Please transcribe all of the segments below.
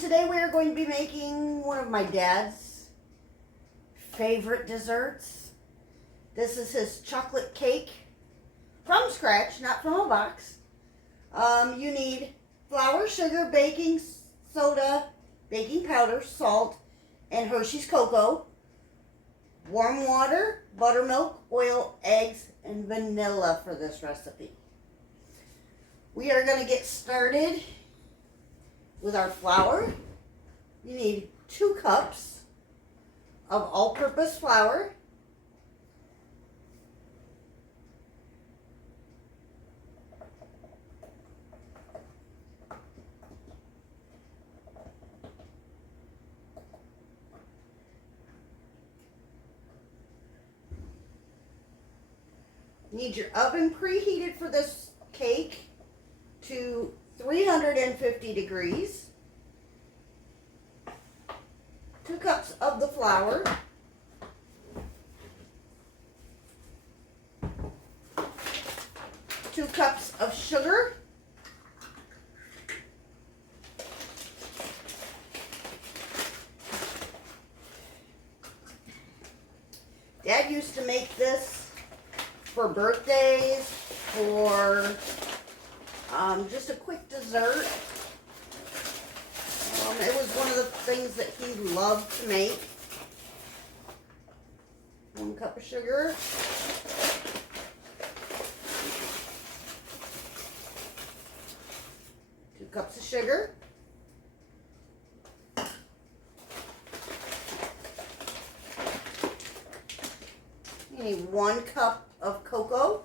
Today we are going to be making one of my dad's favorite desserts. This is his chocolate cake from scratch, not from a box. You need flour, sugar, baking soda, baking powder, salt, and Hershey's cocoa, warm water, buttermilk, oil, eggs, and vanilla for this recipe. We are going to get started with our flour. You need 2 cups of all-purpose flour. You need your oven preheated for this cake to 350 degrees. 2 cups of the flour. 2 cups of sugar. Dad used to make this for birthdays, for just a quick dessert. It was one of the things that he loved to make. 1 cup of sugar. 2 cups of sugar. You need 1 cup of cocoa.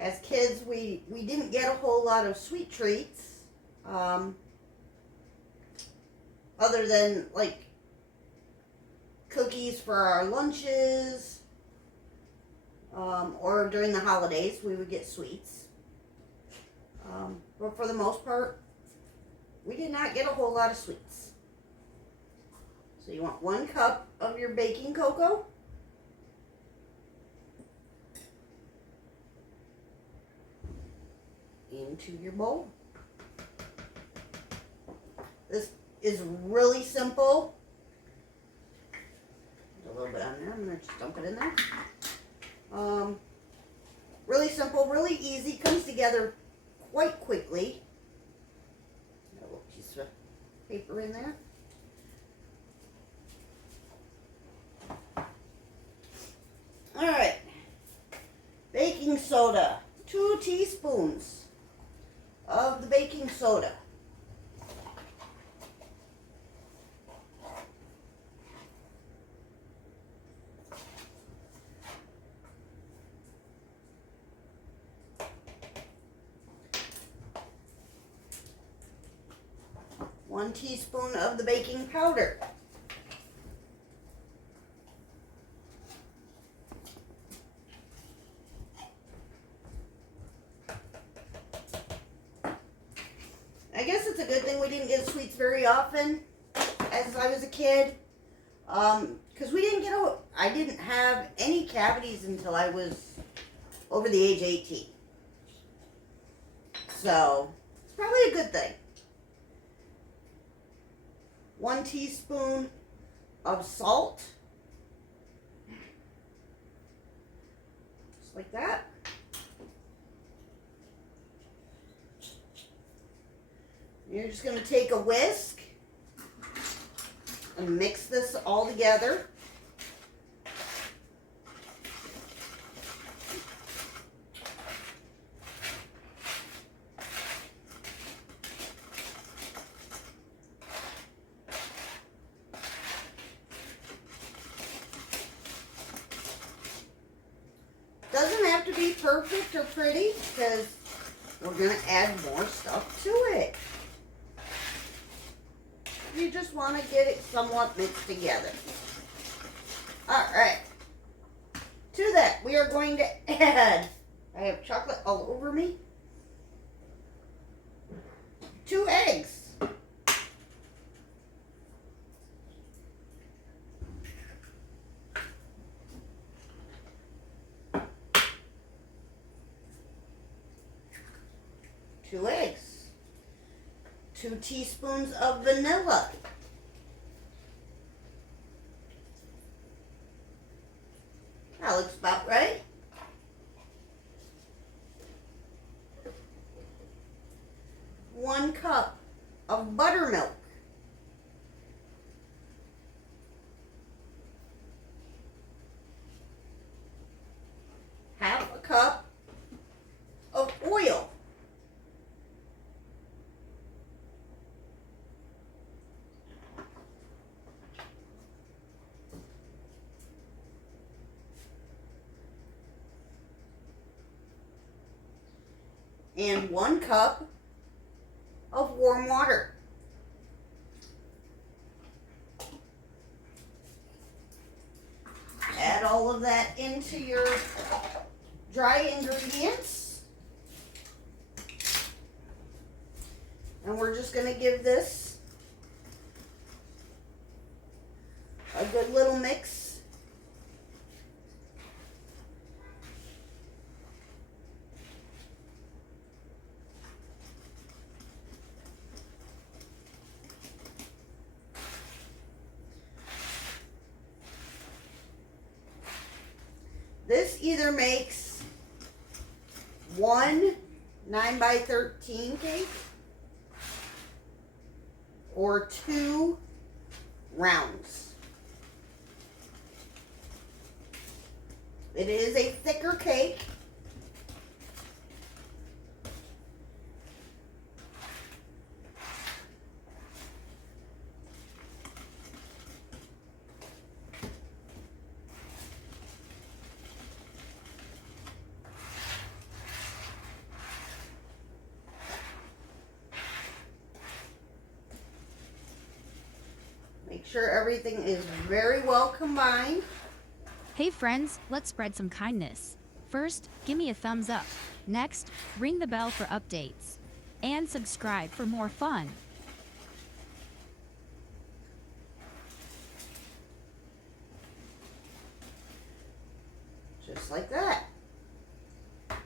As kids, we didn't get a whole lot of sweet treats, other than like cookies for our lunches, or during the holidays we would get sweets. But for the most part, we did not get a whole lot of sweets. So you want 1 cup of your baking cocoa. Into your bowl. This is really simple. There's a little bit on there. I'm going to just dump it in there. Really simple, really easy. Comes together quite quickly. Got a little piece of paper in there. Alright. Baking soda. 2 teaspoons of the baking soda. One teaspoon of the baking powder. I guess it's a good thing we didn't get sweets very often as I was a kid, because I didn't have any cavities until I was over the age of 18. So, it's probably a good thing. 1 teaspoon of salt. Just like that. You're just going to take a whisk and mix this all together. Doesn't have to be perfect or pretty because we're going to add more stuff to it. You just want to get it somewhat mixed together. Alright. To that, we are going to add, I have chocolate all over me, 2 eggs. Two eggs. 2 teaspoons of vanilla. That looks about right. 1 cup of buttermilk. Half a cup of oil. And 1 cup of warm water. Add all of that into your dry ingredients. And we're just going to give this a good little mix. This either makes 1 9x13 cake or 2 rounds. It is a thicker cake. Make sure everything is very well combined. Hey friends, let's spread some kindness. First, give me a thumbs up. Next, ring the bell for updates. And subscribe for more fun. Just like that. I've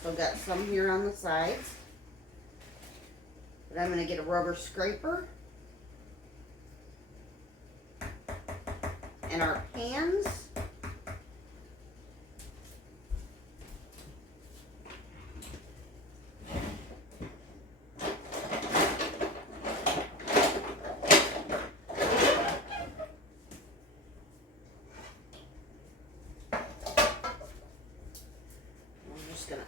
still got some here on the sides. But I'm going to get a rubber scraper. And our pans. I'm just going to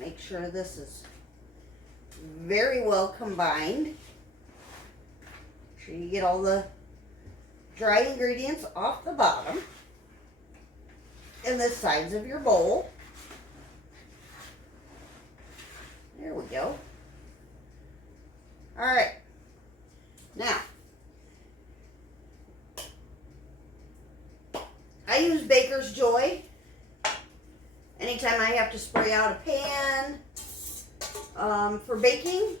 make sure this is very well combined. Make sure you get all the dry ingredients off the bottom and the sides of your bowl. There we go. All right. Now, I use Baker's Joy anytime I have to spray out a pan for baking,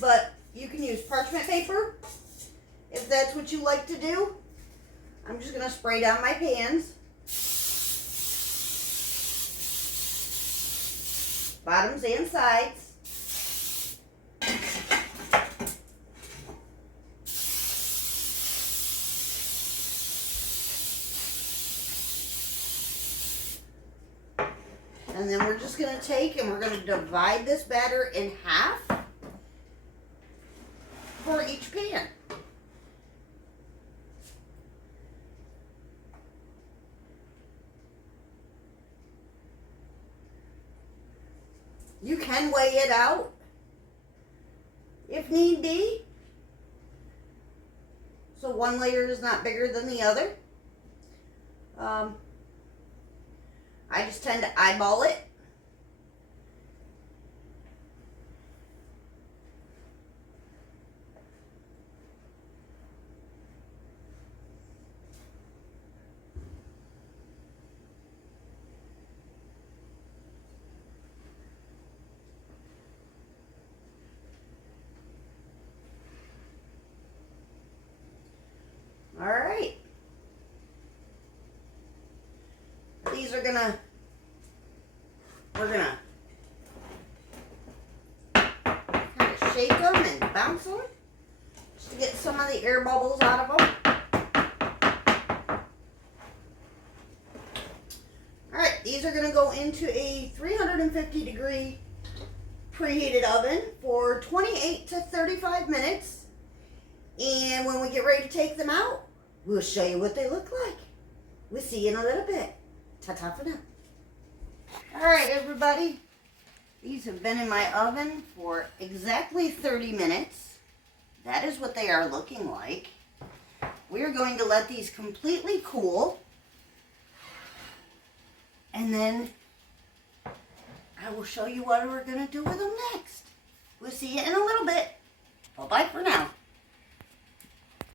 but you can use parchment paper if that's what you like to do. I'm just going to spray down my pans, bottoms and sides. And then we're just going to take and we're going to divide this batter in half for each pan. You can weigh it out if need be. so one layer is not bigger than the other. I just tend to eyeball it. All right. These are we're gonna kind of shake them and bounce them just to get some of the air bubbles out of them. All right, these are gonna go into a 350-degree preheated oven for 28 to 35 minutes. And when we get ready to take them out, we'll show you what they look like. We'll see you in a little bit. Ta-ta for now. All right, everybody. These have been in my oven for exactly 30 minutes. That is what they are looking like. We're going to let these completely cool. And then I will show you what we're going to do with them next. We'll see you in a little bit. Bye-bye for now.